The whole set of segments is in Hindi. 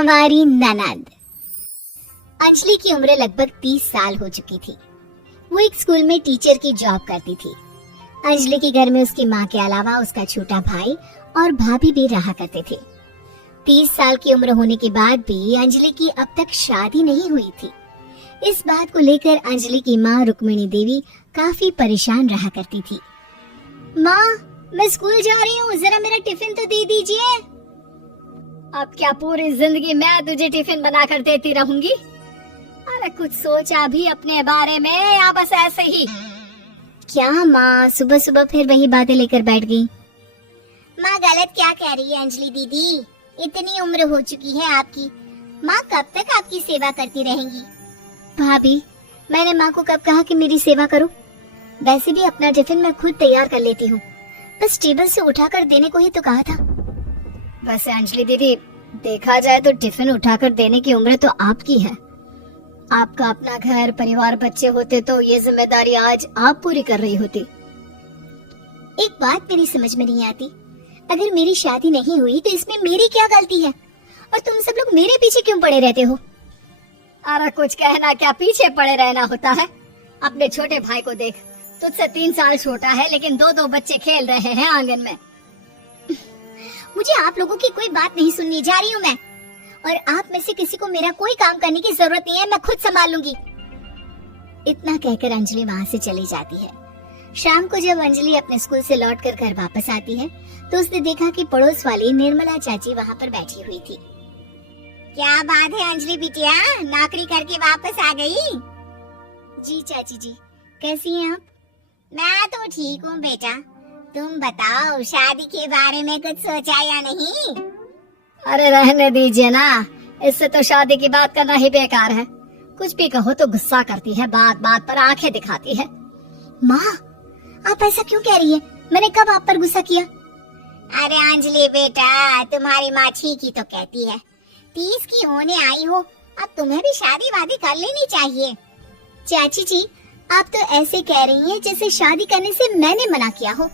हमारी ननद। अंजलि की उम्र लगभग 30 साल हो चुकी थी। वो एक स्कूल में टीचर की जॉब करती थी। अंजलि के घर में उसकी माँ के अलावा उसका छोटा भाई और भाभी भी रहा करते थे। 30 साल की उम्र होने के बाद भी अंजलि की अब तक शादी नहीं हुई थी। इस बात को लेकर अंजलि की माँ रुक्मिणी देवी काफी परेशान रहा करती थी। माँ, मैं स्कूल जा रही हूँ, जरा मेरा टिफिन तो दे दीजिए। अब क्या पूरी जिंदगी मैं तुझे टिफिन बना कर देती रहूंगी? अरे कुछ सोचा भी अपने बारे में या बस ऐसे ही? क्या माँ, सुबह सुबह फिर वही बातें लेकर बैठ गई? माँ गलत क्या कह रही है अंजलि दीदी? इतनी उम्र हो चुकी है आपकी, माँ कब तक आपकी सेवा करती रहेंगी? भाभी, मैंने माँ को कब कहा कि मेरी सेवा करो? वैसे भी अपना टिफिन मैं खुद तैयार कर लेती हूँ, बस टेबल से उठाकर देने को ही तो कहा था। वैसे अंजलि दीदी, देखा जाए तो टिफिन उठाकर देने की उम्र तो आपकी है। आपका अपना घर परिवार बच्चे होते तो ये जिम्मेदारी आज आप पूरी कर रही होती। एक बात मेरी समझ में नहीं आती, अगर मेरी शादी नहीं हुई तो इसमें मेरी क्या गलती है और तुम सब लोग मेरे पीछे क्यों पड़े रहते हो? अरे कुछ कहना क्या पीछे पड़े रहना होता है? अपने छोटे भाई को देख, तुझसे 3 साल छोटा है लेकिन 2-2 बच्चे खेल रहे हैं आंगन में। मुझे आप लोगों की कोई बात नहीं सुननी, जा रही हूँ मैं। और आप में से किसी को मेरा कोई काम करने की जरूरत नहीं है, मैं खुद संभाल लूंगी। इतना कहकर अंजलि वहाँ से चली जाती है। शाम को जब अंजलि अपने स्कूल से लौटकर घर वापस आती है तो उसने देखा कि पड़ोस वाली निर्मला चाची वहाँ पर बैठी हुई थी। क्या बात है अंजलि बिटिया, नौकरी करके वापस आ गई? जी चाची जी, कैसी हैं आप? मैं तो ठीक हूँ बेटा, तुम बताओ शादी के बारे में कुछ सोचा या नहीं? अरे रहने दीजिए ना, इससे तो शादी की बात करना ही बेकार है। कुछ भी कहो तो गुस्सा करती है, बात बात पर आंखें दिखाती है। माँ, आप ऐसा क्यों कह रही है? मैंने कब आप पर गुस्सा किया? अरे अंजलि बेटा, तुम्हारी माँ ठीक ही तो कहती है। 30 की होने आई हो, अब तुम्हें भी शादी वादी कर लेनी चाहिए। चाची जी, आप तो ऐसे कह रही हैं जैसे शादी करने से मैंने मना किया हो।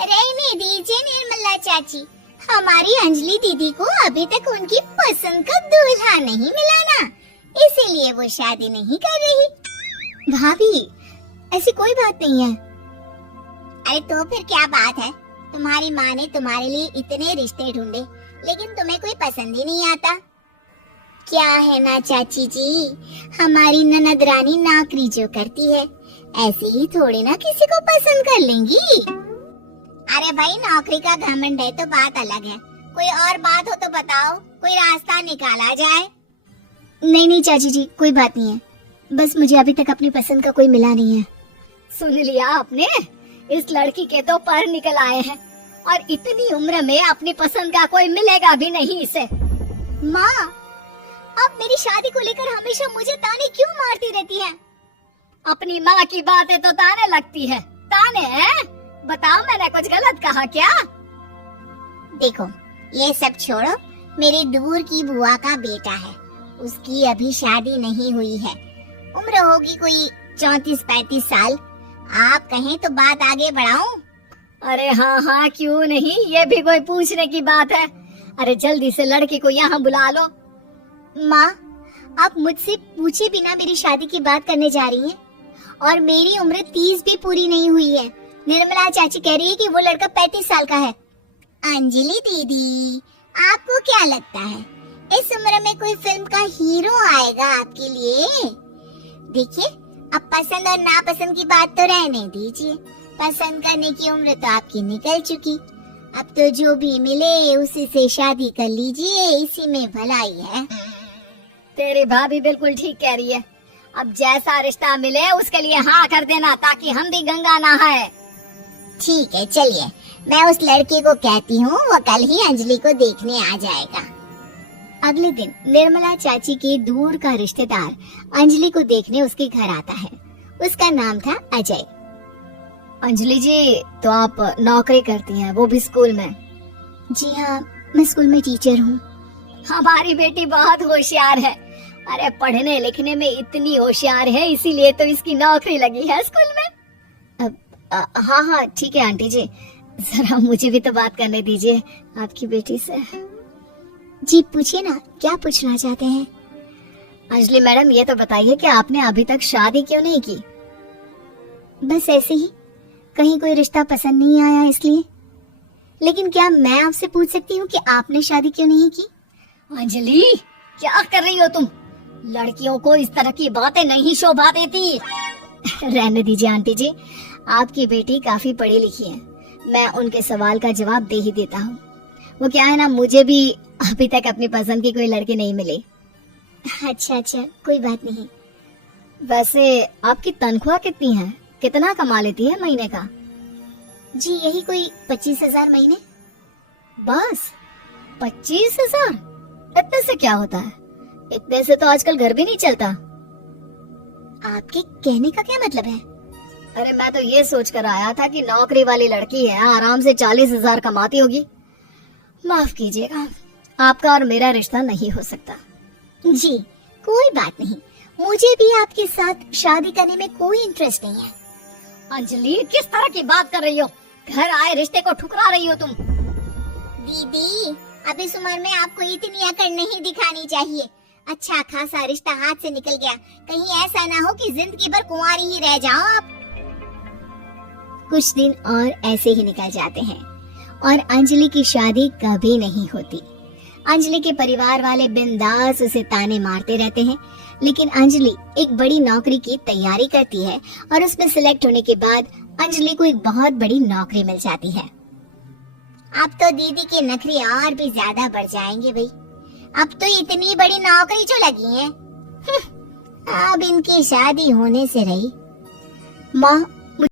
रहने दीजिए निर्मला चाची, हमारी अंजलि दीदी को अभी तक उनकी पसंद का दूल्हा नहीं मिला ना, इसीलिए वो शादी नहीं कर रही। भाभी, ऐसी कोई बात नहीं है। अरे तो फिर क्या बात है? तुम्हारी माँ ने तुम्हारे लिए इतने रिश्ते ढूंढे लेकिन तुम्हें कोई पसंद ही नहीं आता। क्या है ना चाची जी, हमारी ननद रानी नौकरी जो करती है ऐसे ही थोड़ी ना किसी को पसंद कर लेंगी। अरे भाई, नौकरी का घमंड है तो बात अलग है, कोई और बात हो तो बताओ, कोई रास्ता निकाला जाए। नहीं नहीं चाची जी, कोई बात नहीं है, बस मुझे अभी तक अपनी पसंद का कोई मिला नहीं है। सुन लिया आपने, इस लड़की के तो पर निकल आए हैं और इतनी उम्र में अपनी पसंद का कोई मिलेगा भी नहीं इसे। माँ, आप मेरी शादी को लेकर हमेशा मुझे ताने क्यों मारती रहती हैं? अपनी माँ की बातें तो ताने लगती है। ताने हैं? बताओ, मैंने कुछ गलत कहा क्या? देखो, ये सब छोड़ो, मेरी दूर की बुआ का बेटा है, उसकी अभी शादी नहीं हुई है, उम्र होगी कोई 34-35 साल। आप कहें तो बात आगे बढ़ाऊं? अरे हाँ हाँ, क्यों नहीं, ये भी कोई पूछने की बात है। अरे जल्दी से लड़की को यहाँ बुला लो। माँ, आप मुझसे पूछे बिना मेरी शादी की बात करने जा रही हैं और मेरी उम्र 30 भी पूरी नहीं हुई है। निर्मला चाची कह रही है कि वो लड़का 35 साल का है। अंजलि दीदी, आपको क्या लगता है इस उम्र में कोई फिल्म का हीरो आएगा आपके लिए? देखिए, अब पसंद और नापसंद की बात तो रहने दीजिए, पसंद करने की उम्र तो आपकी निकल चुकी। अब तो जो भी मिले उसी से शादी कर लीजिए, इसी में भलाई है। तेरी भाभी बिल्कुल ठीक कह रही है। अब जैसा रिश्ता मिले उसके लिए हाँ कर देना, ताकि हम भी गंगा नहाए। ठीक है, चलिए मैं उस लड़के को कहती हूँ, वो कल ही अंजलि को देखने आ जाएगा। अगले दिन निर्मला चाची के दूर का रिश्तेदार अंजलि को देखने उसके घर आता है। उसका नाम था अजय। अंजलि जी, तो आप नौकरी करती हैं, वो भी स्कूल में? जी हाँ, मैं स्कूल में टीचर हूँ। हमारी बेटी बहुत होशियार है। अरे पढ़ने लिखने में इतनी होशियार है, इसीलिए तो इसकी नौकरी लगी है स्कूल में। हाँ हाँ ठीक है आंटी जी, जरा मुझे भी तो बात करने दीजिए आपकी बेटी से। जी पूछिए ना, क्या पूछना चाहते हैं? अंजलि मैडम, ये तो बताइए कि आपने अभी तक शादी क्यों नहीं की? बस ऐसे ही, कहीं कोई रिश्ता पसंद नहीं आया इसलिए। लेकिन क्या मैं आपसे पूछ सकती हूँ कि आपने शादी क्यों नहीं की? अंजलि, क्या कर रही हो तुम? लड़कियों को इस तरह की बातें नहीं शोभा देती। रहने दीजिए आंटी जी, आपकी बेटी काफी पढ़ी लिखी है, मैं उनके सवाल का जवाब दे ही देता हूँ। वो क्या है ना, मुझे भी अभी तक अपनी पसंद की कोई लड़की नहीं मिली। अच्छा अच्छा, कोई बात नहीं। वैसे आपकी तनख्वाह कितनी है? कितना कमा लेती है महीने का? जी यही कोई 25,000 महीने। बस 25,000? इतने से क्या होता है? इतने से तो आजकल घर भी नहीं चलता। आपके कहने का क्या मतलब है? अरे मैं तो ये सोच कर आया था कि नौकरी वाली लड़की है, आराम से 40,000 कमाती होगी। माफ कीजिएगा, आपका और मेरा रिश्ता नहीं हो सकता। जी कोई बात नहीं, मुझे भी आपके साथ शादी करने में कोई इंटरेस्ट नहीं है। अंजलि, किस तरह की बात कर रही हो? घर आए रिश्ते को ठुकरा रही हो तुम। दीदी, अब इस उम्र में आपको इतनी अकड़ नहीं दिखानी चाहिए। अच्छा खासा रिश्ता हाथ से निकल गया, कहीं ऐसा ना हो कि जिंदगी भर कुंवारी ही रह जाओ आप। कुछ दिन और ऐसे ही निकल जाते हैं और अंजलि की शादी कभी नहीं होती। अंजलि के परिवार वाले बिंदास उसे ताने मारते रहते हैं, लेकिन अंजलि एक बड़ी नौकरी की तैयारी करती है और उसमें सिलेक्ट होने के बाद अंजलि को एक बहुत बड़ी नौकरी मिल जाती है। अब तो दीदी के नखरे और भी ज्यादा बढ़ जाएंगे भाई, अब तो इतनी बड़ी नौकरी जो लगी है, अब इनकी शादी होने से रही। माँ